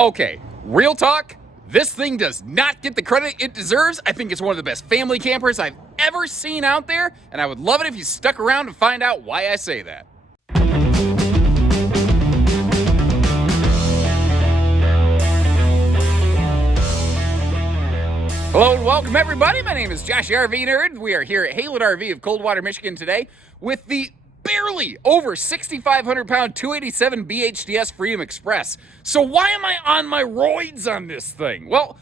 Okay, real talk, this thing does not get the credit it deserves. I think it's one of the best family campers I've ever seen out there, and I would love it if you stuck around to find out why I say that. Hello and welcome everybody, my name is Josh the RV Nerd. We are here at Haylett RV of Coldwater, Michigan today with the barely over 6,500 pound 287 BHDS Freedom Express. So why am I on my roids on this thing? Well,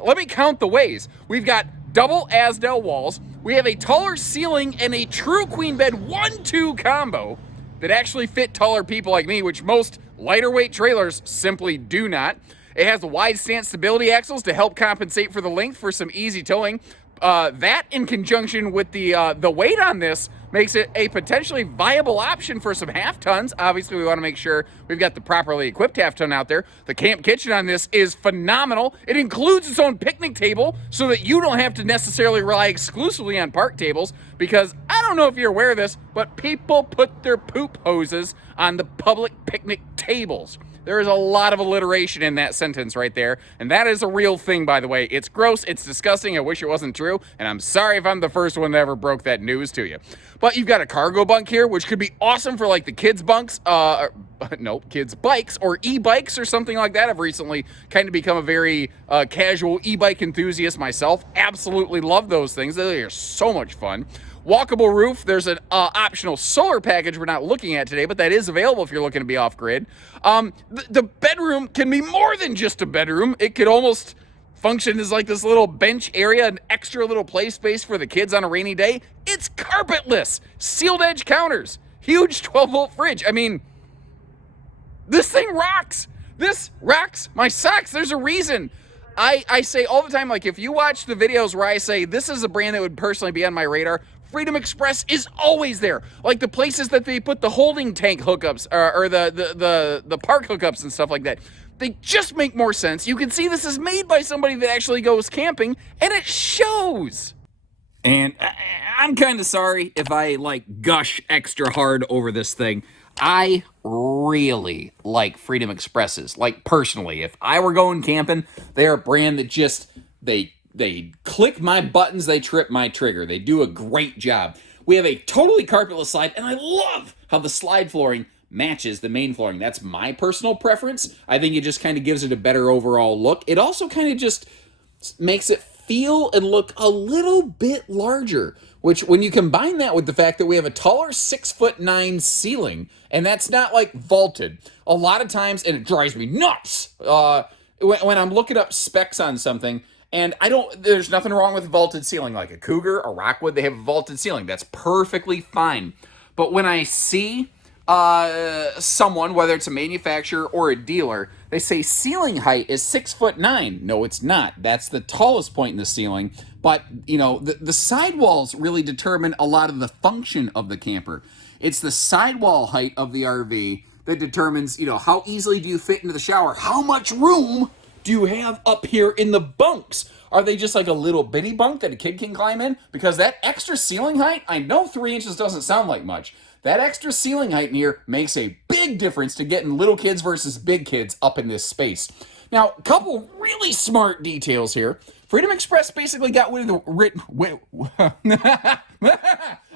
let me count the ways. We've got double Azdel walls, we have a taller ceiling and a true queen bed 1-2 combo that actually fit taller people like me, which most lighter weight trailers simply do not. It has the wide stance stability axles to help compensate for the length for some easy towing. That in conjunction with the weight on this makes it a potentially viable option for some half tons. Obviously, we want to make sure we've got the properly equipped half ton out there. The camp kitchen on this is phenomenal. It includes its own picnic table so that you don't have to necessarily rely exclusively on park tables, because I don't know if you're aware of this, but people put their poop hoses on the public picnic tables. There is a lot of alliteration in that sentence right there, and that is a real thing, by the way. It's gross, it's disgusting, I wish it wasn't true, and I'm sorry if I'm the first one that ever broke that news to you. But you've got a cargo bunk here, which could be awesome for like the kids' bunks, kids' bikes, or e-bikes or something like that. I've recently kind of become a very casual e-bike enthusiast myself. Absolutely love those things. They are so much fun. Walkable roof, there's an optional solar package we're not looking at today, but that is available if you're looking to be off-grid. The bedroom can be more than just a bedroom. It could almost function as like this little bench area, an extra little play space for the kids on a rainy day. It's carpetless, sealed edge counters, huge 12-volt fridge. I mean, this thing rocks. This rocks my socks. There's a reason. I say all the time, like, if you watch the videos where I say this is a brand that would personally be on my radar, Freedom Express is always there. Like the places that they put the holding tank hookups or the park hookups and stuff like that. They just make more sense. You can see this is made by somebody that actually goes camping, and it shows. And I'm kind of sorry if I like gush extra hard over this thing. I really like Freedom Expresses. Like, personally, if I were going camping, they're a brand that just, they click my buttons, they trip my trigger. They do a great job. We have a totally carpetless slide, and I love how the slide flooring matches the main flooring. That's my personal preference. I think it just kind of gives it a better overall look. It also kind of just makes it feel and look a little bit larger, which when you combine that with the fact that we have a taller 6'9" ceiling, and that's not like vaulted. A lot of times, and it drives me nuts, when I'm looking up specs on something, and there's nothing wrong with vaulted ceiling, like a Cougar, a Rockwood, they have a vaulted ceiling. That's perfectly fine. But when I see someone, whether it's a manufacturer or a dealer, they say ceiling height is 6'9". No, it's not. That's the tallest point in the ceiling. But, you know, the sidewalls really determine a lot of the function of the camper. It's the sidewall height of the RV that determines, you know, how easily do you fit into the shower? How much room do you have up here in the bunks? Are they just like a little bitty bunk that a kid can climb in? Because that extra ceiling height, I know 3 inches doesn't sound like much. That extra ceiling height in here makes a big difference to getting little kids versus big kids up in this space. Now, a couple really smart details here. Freedom Express basically got rid of the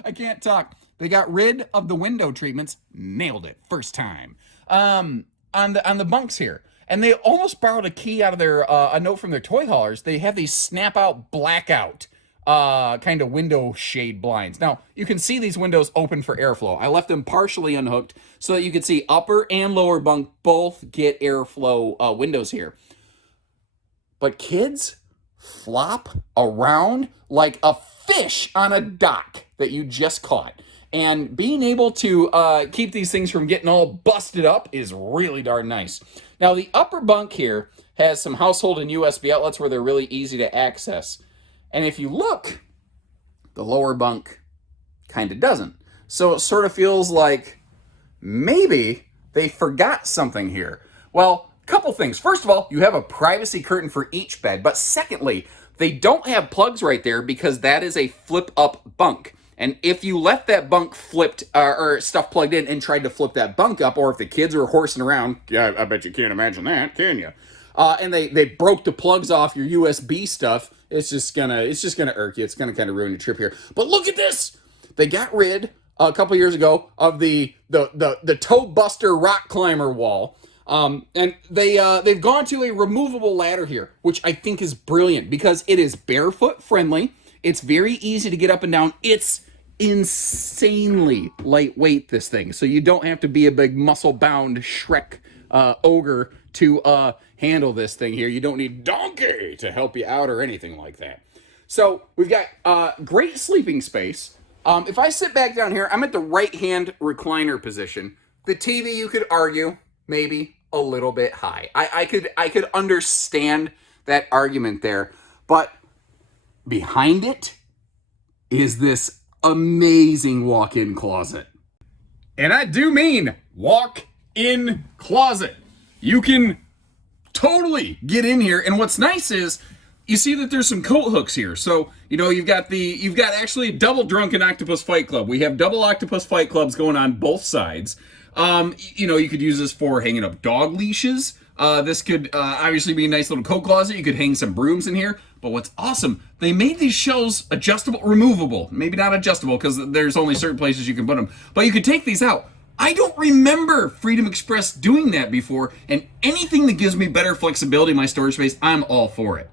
I can't talk. They got rid of the window treatments. Nailed it. First time. On the bunks here. And they almost borrowed a key out of their a note from their toy haulers. They have these snap out blackout kind of window shade blinds. Now, you can see these windows open for airflow. I left them partially unhooked so that you can see upper and lower bunk both get airflow windows here. But kids flop around like a fish on a dock that you just caught. And being able to keep these things from getting all busted up is really darn nice. Now, the upper bunk here has some household and USB outlets where they're really easy to access. And if you look, the lower bunk kind of doesn't. So it sort of feels like maybe they forgot something here. Well, a couple things. First of all, you have a privacy curtain for each bed. But secondly, they don't have plugs right there because that is a flip-up bunk. And if you left that bunk flipped or stuff plugged in and tried to flip that bunk up, or if the kids were horsing around, yeah, I bet you can't imagine that, can you? And they broke the plugs off your USB stuff. It's just gonna irk you. It's gonna kind of ruin your trip here. But look at this. They got rid a couple years ago of the toe buster rock climber wall. And they've gone to a removable ladder here, which I think is brilliant because it is barefoot friendly. It's very easy to get up and down. It's insanely lightweight, this thing. So you don't have to be a big muscle-bound Shrek ogre to handle this thing here. You don't need Donkey to help you out or anything like that. So we've got great sleeping space. If I sit back down here, I'm at the right-hand recliner position. The TV, you could argue, maybe a little bit high. I could understand that argument there, but behind it is this amazing walk-in closet. And I do mean walk-in closet. You can totally get in here, and what's nice is you see that there's some coat hooks here. So, you know, you've got actually double Drunken Octopus Fight Club. We have double Octopus Fight Clubs going on both sides. You know, you could use this for hanging up dog leashes. This could obviously be a nice little coat closet. You could hang some brooms in here. But what's awesome, they made these shelves adjustable, removable. Maybe not adjustable because there's only certain places you can put them. But you could take these out. I don't remember Freedom Express doing that before. And anything that gives me better flexibility in my storage space, I'm all for it.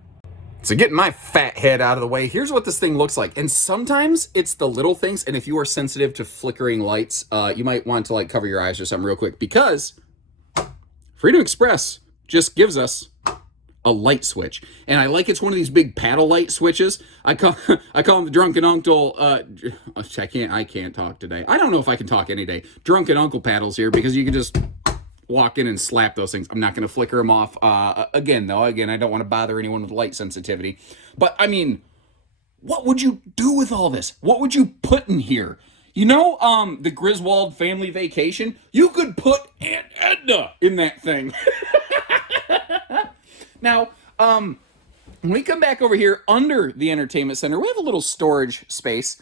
So getting my fat head out of the way, here's what this thing looks like. And sometimes it's the little things. And if you are sensitive to flickering lights, you might want to like cover your eyes or something real quick, because Freedom Express just gives us a light switch. And I like it's one of these big paddle light switches. I call him the Drunken Uncle. I can't talk today. I don't know if I can talk any day. Drunken Uncle paddles here, because you can just walk in and slap those things. I'm not going to flicker them off. Again, I don't want to bother anyone with light sensitivity. But, I mean, what would you do with all this? What would you put in here? You know, the Griswold Family Vacation? You could put Aunt Edna in that thing. Now, when we come back over here under the entertainment center, we have a little storage space.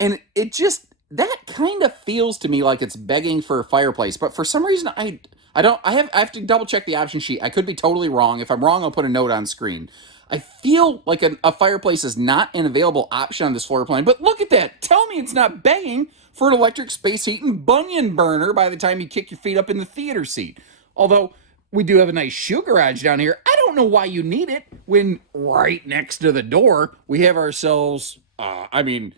And it just, that kind of feels to me like it's begging for a fireplace. But for some reason, I have to double check the option sheet. I could be totally wrong. If I'm wrong, I'll put a note on screen. I feel like a fireplace is not an available option on this floor plan. But look at that. Tell me it's not begging for an electric space heating bunion burner by the time you kick your feet up in the theater seat. Although we do have a nice shoe garage down here. I don't know why you need it when right next to the door we have ourselves,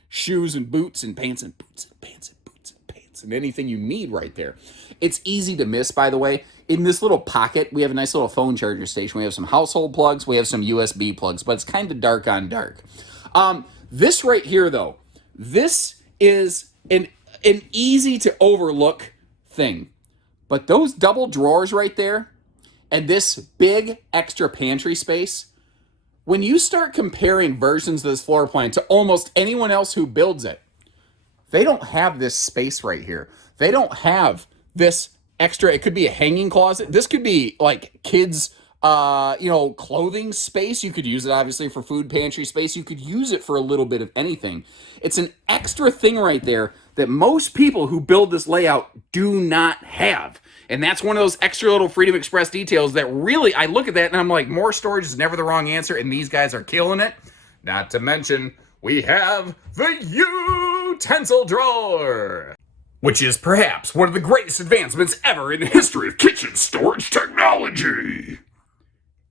shoes and boots and pants and boots and pants and boots and pants and anything you need right there. It's easy to miss, by the way. In this little pocket, we have a nice little phone charger station. We have some household plugs. We have some USB plugs, but it's kind of dark on dark. This right here, though, this is an easy to overlook thing. But those double drawers right there and this big extra pantry space, when you start comparing versions of this floor plan to almost anyone else who builds it, they don't have this space right here. They don't have this extra, it could be a hanging closet. This could be like kids, clothing space. You could use it obviously for food pantry space. You could use it for a little bit of anything. It's an extra thing right there that most people who build this layout do not have. And that's one of those extra little Freedom Express details that really, I look at that and I'm like, more storage is never the wrong answer, and these guys are killing it. Not to mention, we have the utensil drawer, which is perhaps one of the greatest advancements ever in the history of kitchen storage technology.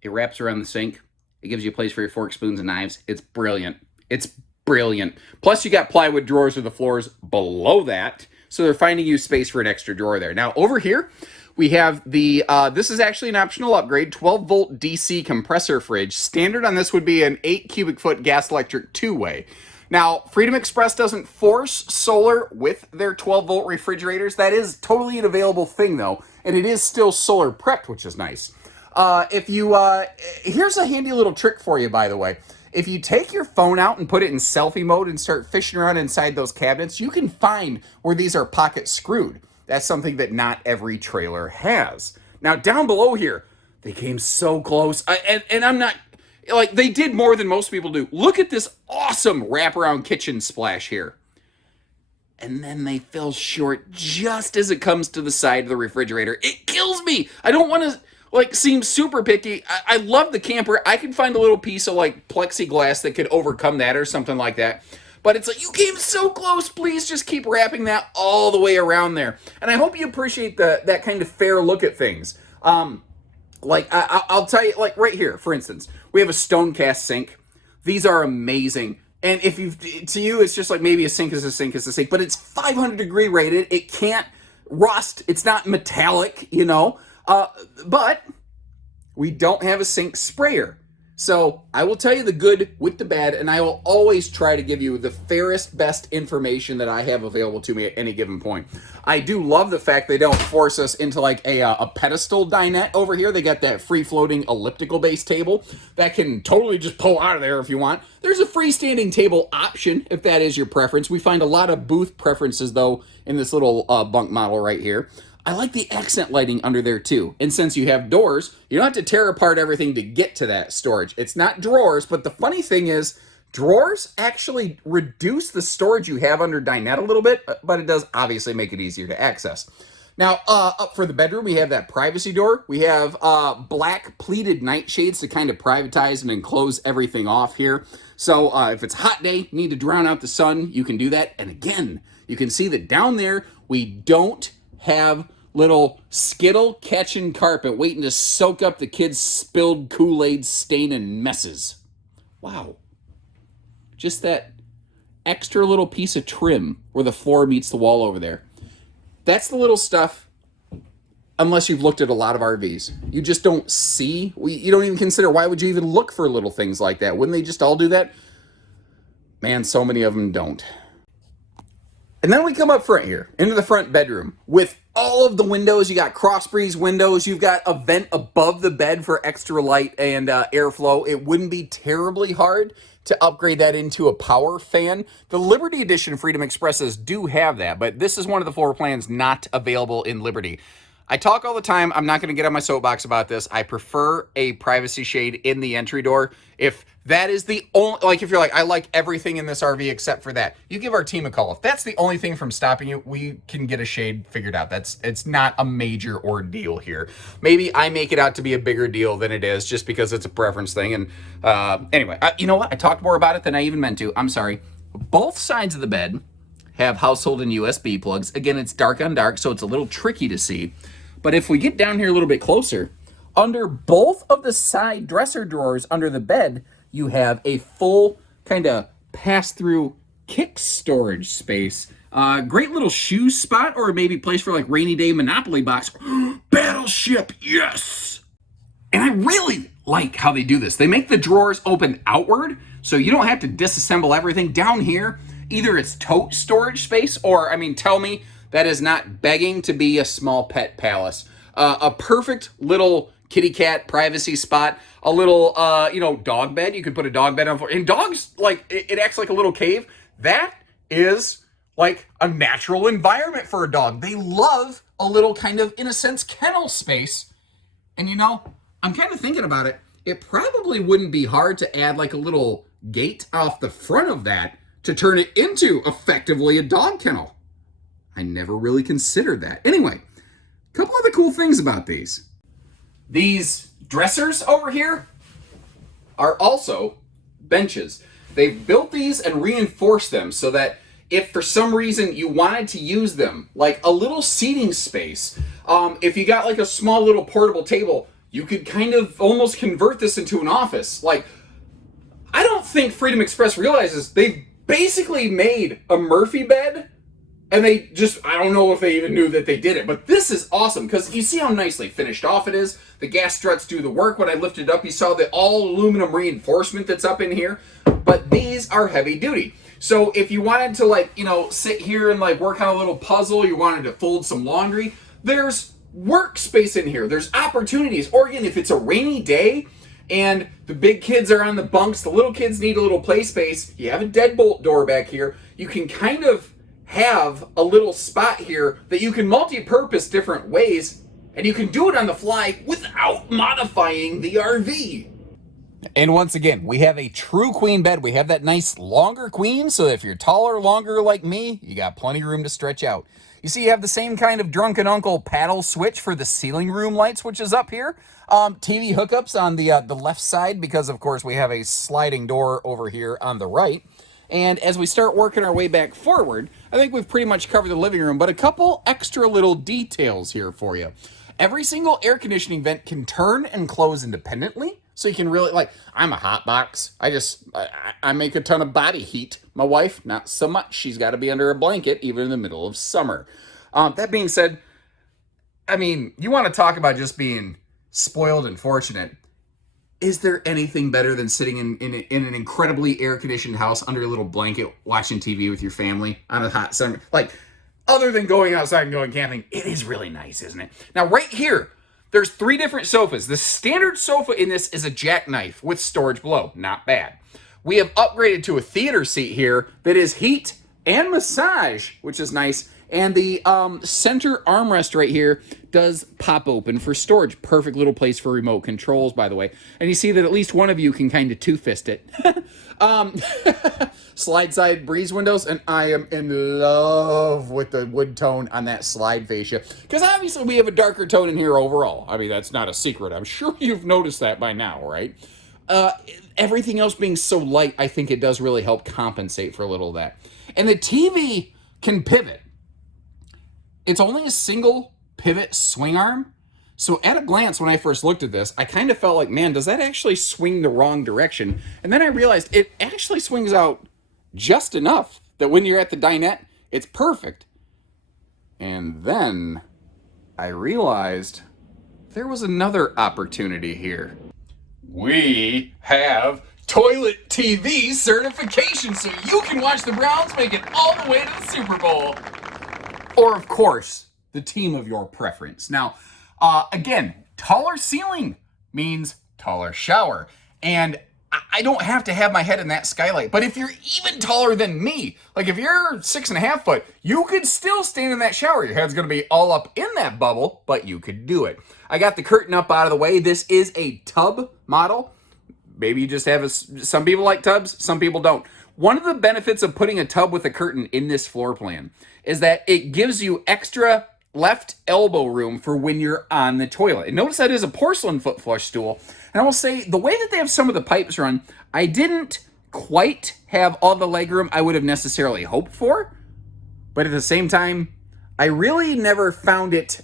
It wraps around the sink. It gives you a place for your forks, spoons, and knives. It's brilliant. It's brilliant. Plus, you got plywood drawers with the floors below that, so they're finding you space for an extra drawer there. Now, over here, we have the, this is actually an optional upgrade, 12-volt DC compressor fridge. Standard on this would be an 8 cubic foot gas electric two-way. Now, Freedom Express doesn't force solar with their 12-volt refrigerators. That is totally an available thing, though, and it is still solar prepped, which is nice. Here's a handy little trick for you, by the way. If you take your phone out and put it in selfie mode and start fishing around inside those cabinets, you can find where these are pocket screwed. That's something that not every trailer has. Now, down below here, they came so close, and I'm not... Like, they did more than most people do. Look at this awesome wraparound kitchen splash here. and then they fell short just as it comes to the side of the refrigerator. It kills me. I don't want to like seem super picky. I love the camper. I could find a little piece of like plexiglass that could overcome that or something like that. But it's like, you came so close. Please just keep wrapping that all the way around there. And I hope you appreciate that kind of fair look at things. I'll tell you, like right here, for instance, we have a stone cast sink. These are amazing. And if to you, it's just like maybe a sink is a sink is a sink, but it's 500 degree rated. It can't rust. It's not metallic, you know. But we don't have a sink sprayer. So I will tell you the good with the bad, and I will always try to give you the fairest, best information that I have available to me at any given point. I do love the fact they don't force us into like a pedestal dinette over here. They got that free-floating elliptical base table that can totally just pull out of there if you want. There's a freestanding table option if that is your preference. We find a lot of booth preferences, though, in this little bunk model right here. I like the accent lighting under there too. And since you have doors, you don't have to tear apart everything to get to that storage. It's not drawers, but the funny thing is drawers actually reduce the storage you have under dinette a little bit, but it does obviously make it easier to access. Now, up for the bedroom, we have that privacy door. We have black pleated nightshades to kind of privatize and enclose everything off here. So if it's a hot day, you need to drown out the sun, you can do that. And again, you can see that down there, we don't have little skittle catching carpet waiting to soak up the kids' spilled Kool-Aid stain and messes. Wow. Just that extra little piece of trim where the floor meets the wall over there. That's the little stuff, unless you've looked at a lot of RVs. You just don't see. You don't even consider, why would you even look for little things like that? Wouldn't they just all do that? Man, so many of them don't. And then we come up front here, into the front bedroom, with all of the windows. You got cross breeze windows. You've got a vent above the bed for extra light and airflow. It wouldn't be terribly hard to upgrade that into a power fan. The Liberty Edition Freedom Expresses do have that, but this is one of the floor plans not available in Liberty. I talk all the time. I'm not going to get on my soapbox about this. I prefer a privacy shade in the entry door. If that is the only, like if you're like, I like everything in this RV except for that, you give our team a call. If that's the only thing from stopping you, we can get a shade figured out. It's not a major ordeal here. Maybe I make it out to be a bigger deal than it is just because it's a preference thing. And anyway, you know what? I talked more about it than I even meant to. I'm sorry. Both sides of the bed have household and USB plugs. Again, it's dark on dark, so it's a little tricky to see. But if we get down here a little bit closer, under both of the side dresser drawers under the bed, you have a full kind of pass-through kick storage space. Great little shoe spot, or maybe place for like rainy day Monopoly box. Battleship, yes! And I really like how they do this. They make the drawers open outward, so you don't have to disassemble everything. Down here, either it's tote storage space, or, I mean, tell me that is not begging to be a small pet palace. A perfect little kitty cat privacy spot. A little, dog bed. You could put a dog bed on the floor. And dogs, like, it acts like a little cave. That is like a natural environment for a dog. They love a little kind of, in a sense, kennel space. And I'm kind of thinking about it. It probably wouldn't be hard to add like a little gate off the front of that to turn it into effectively a dog kennel. I never really considered that. Anyway, a couple other cool things about these. These dressers over here are also benches. They've built these and reinforced them so that if for some reason you wanted to use them, like a little seating space, if you got like a small little portable table, you could kind of almost convert this into an office. Like, I don't think Freedom Express realizes they've basically made a Murphy bed. And I don't know if they even knew that they did it, but this is awesome because you see how nicely finished off it is. The gas struts do the work. When I lifted it up, you saw the all aluminum reinforcement that's up in here, but these are heavy duty. So if you wanted to sit here and work on a little puzzle, you wanted to fold some laundry, there's workspace in here. There's opportunities. Or again, if it's a rainy day and the big kids are on the bunks, the little kids need a little play space, you have a deadbolt door back here. You can kind of have a little spot here that you can multi-purpose different ways, and you can do it on the fly without modifying the RV. And once again, we have a true queen bed. We have that nice longer queen, so if you're taller, longer like me, you got plenty of room to stretch out. You see, you have the same kind of drunken uncle paddle switch for the ceiling room lights, which is up here. TV hookups on the left side, because of course we have a sliding door over here on the right. And as we start working our way back forward, I think we've pretty much covered the living room, but a couple extra little details here for you. Every single air conditioning vent can turn and close independently. So you can really, like, I'm a hot box. I make a ton of body heat. My wife, not so much. She's got to be under a blanket, even in the middle of summer. That being said, I mean, you want to talk about just being spoiled and fortunate. Is there anything better than sitting in an incredibly air-conditioned house under a little blanket watching TV with your family on a hot summer? Like, other than going outside and going camping, it is really nice, isn't it? Now, right here, there's 3 different sofas. The standard sofa in this is a jackknife with storage below. Not bad. We have upgraded to a theater seat here that is heat and massage, which is nice. And the center armrest right here does pop open for storage. Perfect little place for remote controls, by the way. And you see that at least one of you can kind of two-fist it. Slide side breeze windows, and I am in love with the wood tone on that slide fascia. Because obviously we have a darker tone in here overall. I mean, that's not a secret. I'm sure you've noticed that by now, right? Everything else being so light, I think it does really help compensate for a little of that. And the TV can pivot. It's only a single pivot swing arm. So at a glance, when I first looked at this, I kind of felt like, man, does that actually swing the wrong direction? And then I realized it actually swings out just enough that when you're at the dinette, it's perfect. And then I realized there was another opportunity here. We have toilet TV certification, so you can watch the Browns make it all the way to the Super Bowl. Or, of course, the team of your preference. Now, again, taller ceiling means taller shower. And I don't have to have my head in that skylight. But if you're even taller than me, like if you're 6.5 foot, you could still stand in that shower. Your head's going to be all up in that bubble, but you could do it. I got the curtain up out of the way. This is a tub model. Maybe you just have some people like tubs, some people don't. One of the benefits of putting a tub with a curtain in this floor plan is that it gives you extra left elbow room for when you're on the toilet. And notice that is a porcelain foot flush stool. And I will say, the way that they have some of the pipes run, I didn't quite have all the legroom I would have necessarily hoped for. But at the same time, I really never found it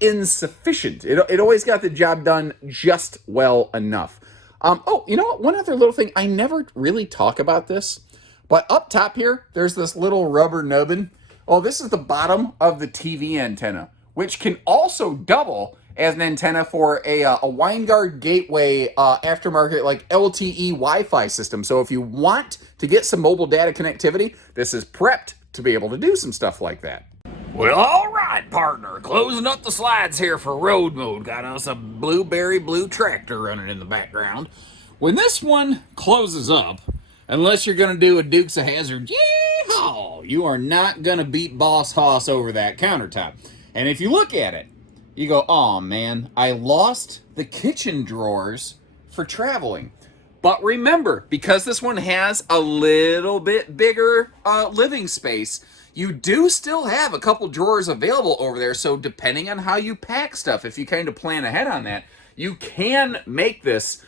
insufficient. It always got the job done just well enough. Oh, you know what? One other little thing. I never really talk about this. But up top here, there's this little rubber nubbin. Oh, this is the bottom of the TV antenna, which can also double as an antenna for a WineGuard Gateway aftermarket like LTE Wi-Fi system. So if you want to get some mobile data connectivity, this is prepped to be able to do some stuff like that. Well, all right, partner. Closing up the slides here for road mode. Got us a blueberry blue tractor running in the background. When this one closes up, unless you're going to do a Dukes of Hazzard, yeehaw, you are not going to beat Boss Hoss over that countertop. And if you look at it, you go, oh man, I lost the kitchen drawers for traveling. But remember, because this one has a little bit bigger living space, you do still have a couple drawers available over there. So depending on how you pack stuff, if you kind of plan ahead on that, you can make this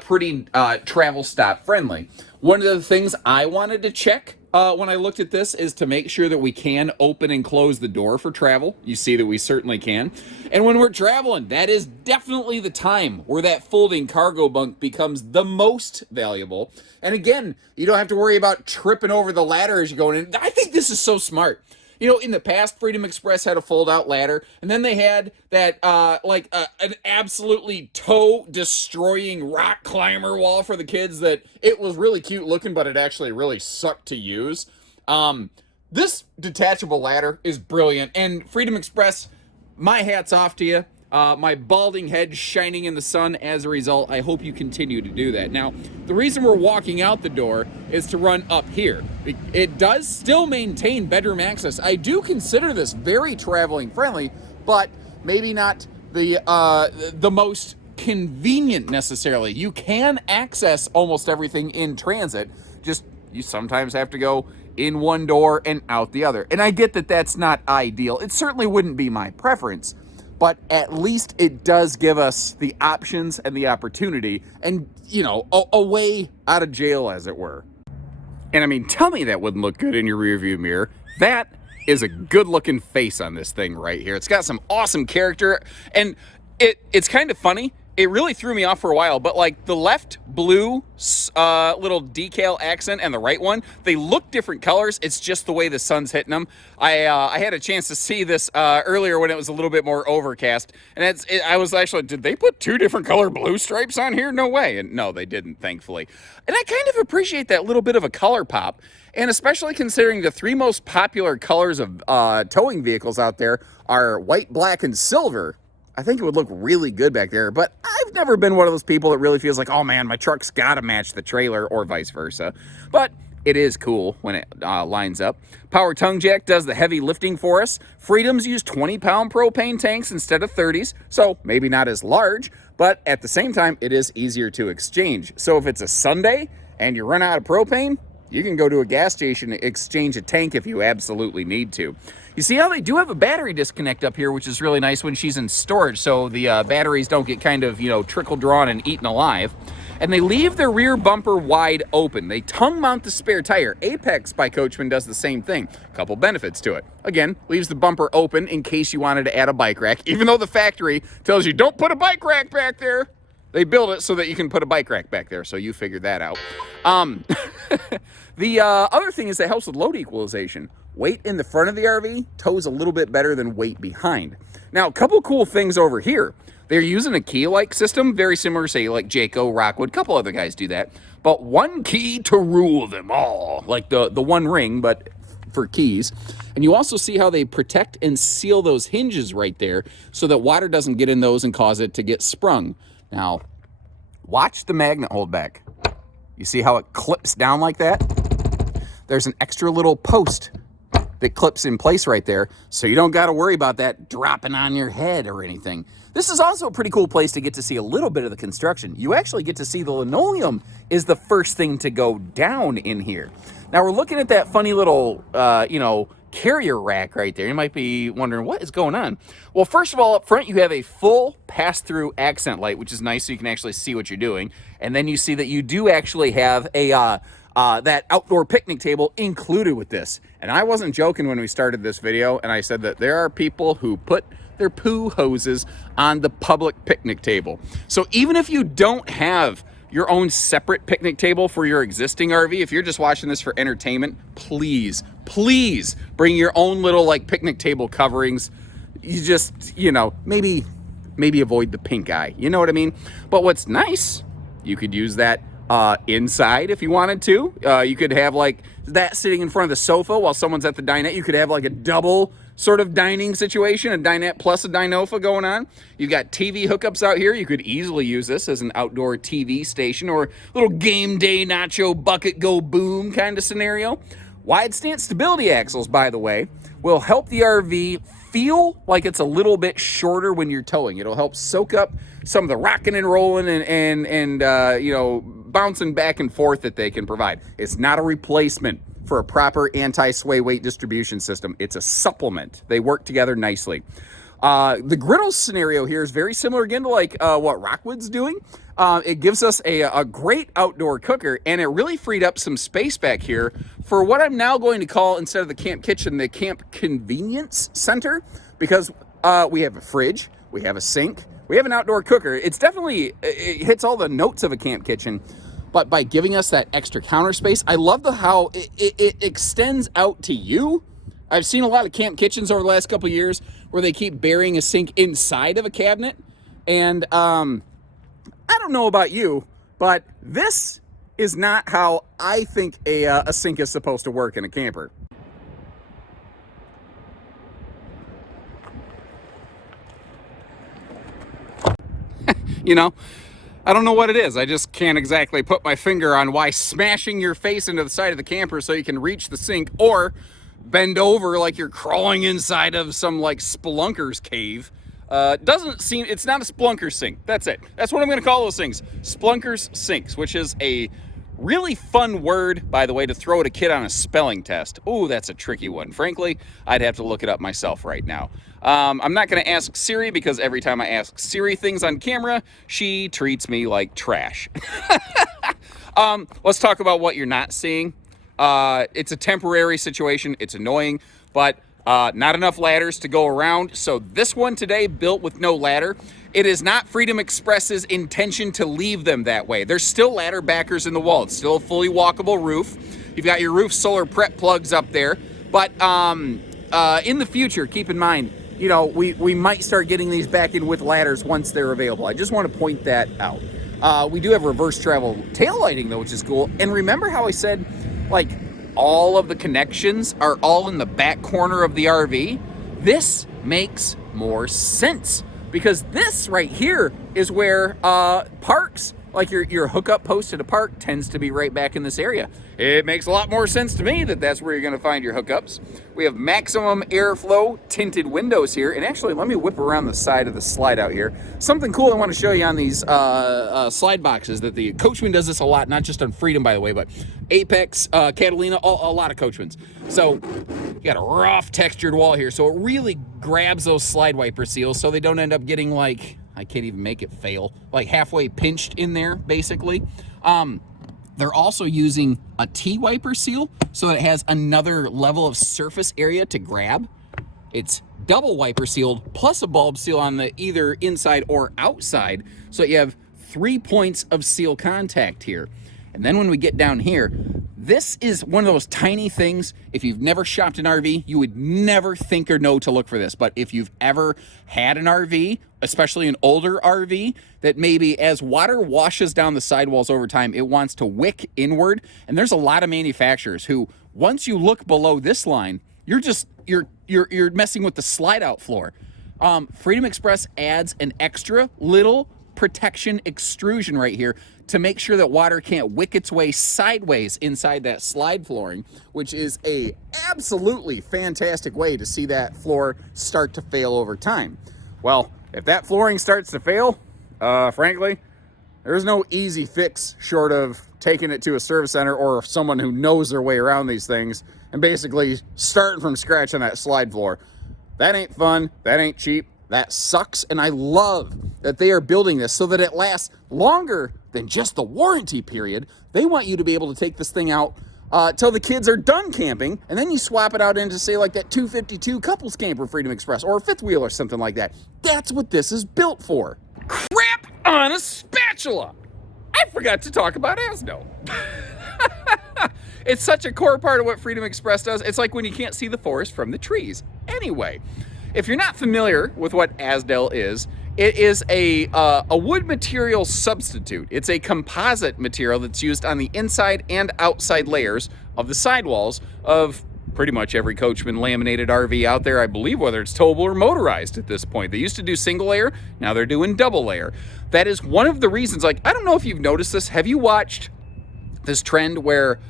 pretty travel stop friendly. One of the things I wanted to check when I looked at this is to make sure that we can open and close the door for travel. You see that we certainly can. And when we're traveling, that is definitely the time where that folding cargo bunk becomes the most valuable. And again, you don't have to worry about tripping over the ladder as you're going in. I think this is so smart. You know, in the past, Freedom Express had a fold-out ladder, and then they had that, an absolutely toe-destroying rock climber wall for the kids that it was really cute looking, but it actually really sucked to use. This detachable ladder is brilliant, and Freedom Express, my hat's off to you. My balding head shining in the sun as a result. I hope you continue to do that. Now, the reason we're walking out the door is to run up here. It does still maintain bedroom access. I do consider this very traveling friendly, but maybe not the most convenient necessarily. You can access almost everything in transit, just you sometimes have to go in one door and out the other. And I get that that's not ideal. It certainly wouldn't be my preference, but at least it does give us the options and the opportunity and, you know, a way out of jail, as it were. And I mean, tell me that wouldn't look good in your rearview mirror. That is a good looking face on this thing right here. It's got some awesome character, and it's kind of funny. It really threw me off for a while, but like the left blue little decal accent and the right one, they look different colors. It's just the way the sun's hitting them. I had a chance to see this earlier when it was a little bit more overcast, and I was actually, did they put two different color blue stripes on here? No way. And no, they didn't, thankfully. And I kind of appreciate that little bit of a color pop, and especially considering the three most popular colors of towing vehicles out there are white, black, and silver. I think it would look really good back there, but I've never been one of those people that really feels like, oh man, my truck's gotta match the trailer, or vice versa. But it is cool when it lines up. Power tongue jack does the heavy lifting for us. Freedoms use 20-pound propane tanks instead of 30s, so maybe not as large, but at the same time, it is easier to exchange. So if it's a Sunday and you run out of propane, you can go to a gas station and exchange a tank if you absolutely need to. You see how they do have a battery disconnect up here, which is really nice when she's in storage, so the batteries don't get kind of, you know, trickle drawn and eaten alive. And they leave their rear bumper wide open. They tongue mount the spare tire. Apex by Coachmen does the same thing. A couple benefits to it. Again, leaves the bumper open in case you wanted to add a bike rack, even though the factory tells you don't put a bike rack back there. They build it so that you can put a bike rack back there, so you figured that out. The other thing is it helps with load equalization. Weight in the front of the RV tows a little bit better than weight behind. Now, a couple cool things over here. They're using a key-like system, very similar, say, like Jayco, Rockwood, a couple other guys do that. But one key to rule them all, like the one ring, but for keys. And you also see how they protect and seal those hinges right there so that water doesn't get in those and cause it to get sprung. Now, watch the magnet hold back. You see how it clips down like that? There's an extra little post that clips in place right there, so you don't got to worry about that dropping on your head or anything. This is also a pretty cool place to get to see a little bit of the construction. You actually get to see the linoleum is the first thing to go down in here. Now we're looking at that funny little, you know, carrier rack right there. You might be wondering what is going on. Well, first of all, up front, you have a full pass-through accent light, which is nice so you can actually see what you're doing. And then you see that you do actually have a that outdoor picnic table included with this. And I wasn't joking when we started this video, and I said that there are people who put their poo hoses on the public picnic table. So even if you don't have your own separate picnic table for your existing RV, if you're just watching this for entertainment, please bring your own little like picnic table coverings. You just, you know, maybe avoid the pink eye, you know what I mean? But what's nice, you could use that inside if you wanted to. You could have like that sitting in front of the sofa while someone's at the dinette. You could have like a double sort of dining situation, a dinette plus a dinofa going on. You've got TV hookups out here. You could easily use this as an outdoor TV station or little game day nacho bucket go boom kind of scenario. Wide stance stability axles, by the way, will help the RV feel like it's a little bit shorter when you're towing. It'll help soak up some of the rocking and rolling and you know, bouncing back and forth that they can provide. It's not a replacement for a proper anti-sway weight distribution system. It's a supplement. They work together nicely. The griddle scenario here is very similar again to like what Rockwood's doing. It gives us a great outdoor cooker, and it really freed up some space back here for what I'm now going to call, instead of the camp kitchen, the camp convenience center, because we have a fridge, we have a sink, we have an outdoor cooker. It's definitely, it hits all the notes of a camp kitchen, but by giving us that extra counter space, I love how it extends out to you. I've seen a lot of camp kitchens over the last couple of years where they keep burying a sink inside of a cabinet. And I don't know about you, but this is not how I think a sink is supposed to work in a camper. You know, I don't know what it is. I just can't exactly put my finger on why smashing your face into the side of the camper so you can reach the sink, or bend over like you're crawling inside of some like spelunker's cave Doesn't seem, it's not a Splunker sink. That's it. That's what I'm going to call those things. Splunkers sinks, which is a really fun word, by the way, to throw at a kid on a spelling test. Ooh, that's a tricky one. Frankly, I'd have to look it up myself right now. I'm not going to ask Siri because every time I ask Siri things on camera, she treats me like trash. Let's talk about what you're not seeing. It's a temporary situation. It's annoying, but not enough ladders to go around. So this one today, built with no ladder. It is not Freedom Express's intention to leave them that way. There's still ladder backers in the wall. It's still a fully walkable roof. You've got your roof solar prep plugs up there. But in the future, keep in mind, you know, we might start getting these back in with ladders once they're available. I just want to point that out. We do have reverse travel tail lighting though, which is cool. And remember how I said, like, all of the connections are all in the back corner of the RV? This makes more sense because this right here is where parks, like your hookup post at a park, tends to be right back in this area. It makes a lot more sense to me that that's where you're going to find your hookups. We have maximum airflow tinted windows here. And actually, let me whip around the side of the slide out here. Something cool I want to show you on these slide boxes that the Coachmen does this a lot, not just on Freedom, by the way, but Apex, Catalina, a lot of Coachmans. So you got a rough textured wall here. So it really grabs those slide wiper seals so they don't end up getting like, I can't even make it fail, like halfway pinched in there, basically. They're also using a T-wiper seal so that it has another level of surface area to grab. It's double wiper sealed plus a bulb seal on the either inside or outside. So you have 3 points of seal contact here. And then when we get down here, this is one of those tiny things. If you've never shopped an RV, you would never think or know to look for this. But if you've ever had an RV, especially an older RV, that maybe as water washes down the sidewalls over time, it wants to wick inward. And there's a lot of manufacturers who, once you look below this line, you're messing with the slide out floor. Freedom Express adds an extra little protection extrusion right here to make sure that water can't wick its way sideways inside that slide flooring, which is a absolutely fantastic way to see that floor start to fail over time. Well, if that flooring starts to fail, frankly, there's no easy fix short of taking it to a service center or someone who knows their way around these things and basically starting from scratch on that slide floor. That ain't fun. That ain't cheap. That sucks, and I love that they are building this so that it lasts longer than just the warranty period. They want you to be able to take this thing out till the kids are done camping, and then you swap it out into, say, like that 252 couples camper Freedom Express or a fifth wheel or something like that. That's what this is built for. Crap on a spatula! I forgot to talk about Azdel. It's such a core part of what Freedom Express does. It's like when you can't see the forest from the trees. Anyway, if you're not familiar with what Azdel is, it is a wood material substitute. It's a composite material that's used on the inside and outside layers of the sidewalls of pretty much every Coachman laminated RV out there, I believe, whether it's towable or motorized at this point. They used to do single layer, now they're doing double layer. That is one of the reasons, like, I don't know if you've noticed this. Have you watched this trend where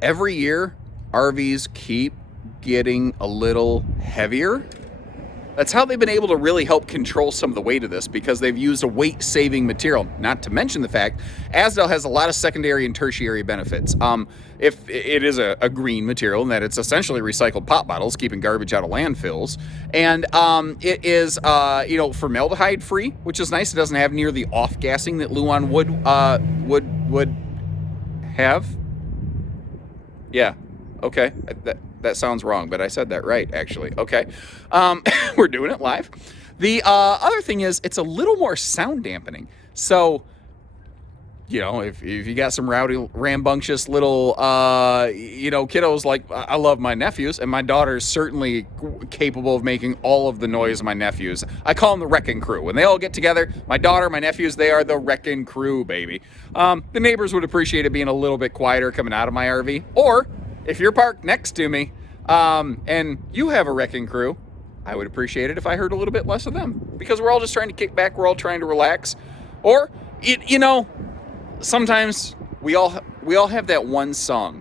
every year RVs keep getting a little heavier? That's how they've been able to really help control some of the weight of this, because they've used a weight-saving material. Not to mention the fact, Azdel has a lot of secondary and tertiary benefits. If it is a green material, in that it's essentially recycled pop bottles, keeping garbage out of landfills, and it is formaldehyde-free, which is nice. It doesn't have near the off-gassing that Luan would have. Yeah. Okay. That sounds wrong, but I said that right, actually. Okay. We're doing it live. The other thing is it's a little more sound dampening. So, you know, if you got some rowdy, rambunctious little, kiddos, like I love my nephews, and my daughter is certainly capable of making all of the noise of my nephews. I call them the wrecking crew. When they all get together, my daughter, my nephews, they are the wrecking crew, baby. The neighbors would appreciate it being a little bit quieter coming out of my RV. Or if you're parked next to me and you have a wrecking crew, I would appreciate it if I heard a little bit less of them, because we're all just trying to kick back. We're all trying to relax. Or, sometimes we all have that one song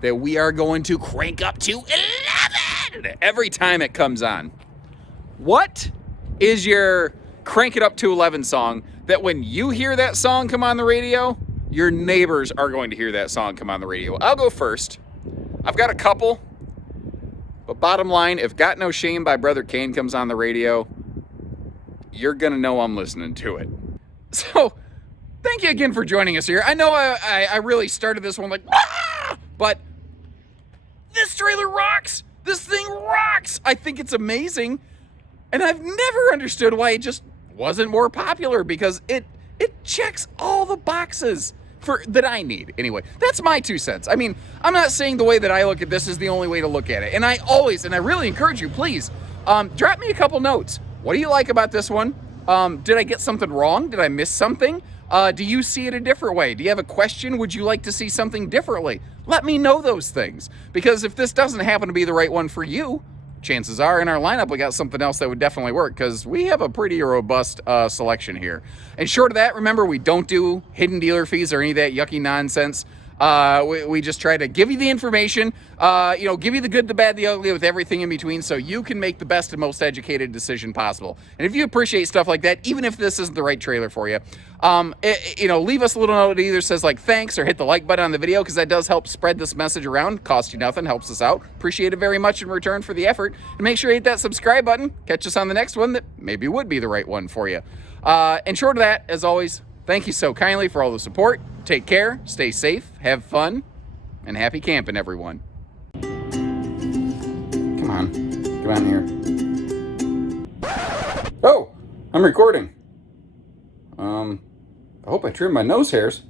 that we are going to crank up to 11 every time it comes on. What is your crank it up to 11 song that when you hear that song come on the radio, your neighbors are going to hear that song come on the radio. I'll go first. I've got a couple, but bottom line, if Got No Shame by Brother Kane comes on the radio, you're gonna know I'm listening to it. So, thank you again for joining us here. I know I really started this one like, but this trailer rocks. This thing rocks. I think it's amazing. And I've never understood why it just wasn't more popular, because it checks all the boxes that I need. Anyway, that's my 2 cents. I mean, I'm not saying the way that I look at this is the only way to look at it. And I really encourage you, please, drop me a couple notes. What do you like about this one? Did I get something wrong? Did I miss something? Do you see it a different way? Do you have a question? Would you like to see something differently? Let me know those things, because if this doesn't happen to be the right one for you, chances are in our lineup we got something else that would definitely work, because we have a pretty robust selection here. And short of that, remember, we don't do hidden dealer fees or any of that yucky nonsense. We just try to give you the information, give you the good, the bad, the ugly, with everything in between, so you can make the best and most educated decision possible. And if you appreciate stuff like that, even if this isn't the right trailer for you, leave us a little note that either says like thanks, or hit the like button on the video, because that does help spread this message around. Costs you nothing, helps us out. Appreciate it very much in return for the effort. And make sure you hit that subscribe button. Catch us on the next one that maybe would be the right one for you. And short of that, as always, thank you so kindly for all the support. Take care, stay safe, have fun, and happy camping, everyone. Come on, get on here. Oh, I'm recording. I hope I trimmed my nose hairs.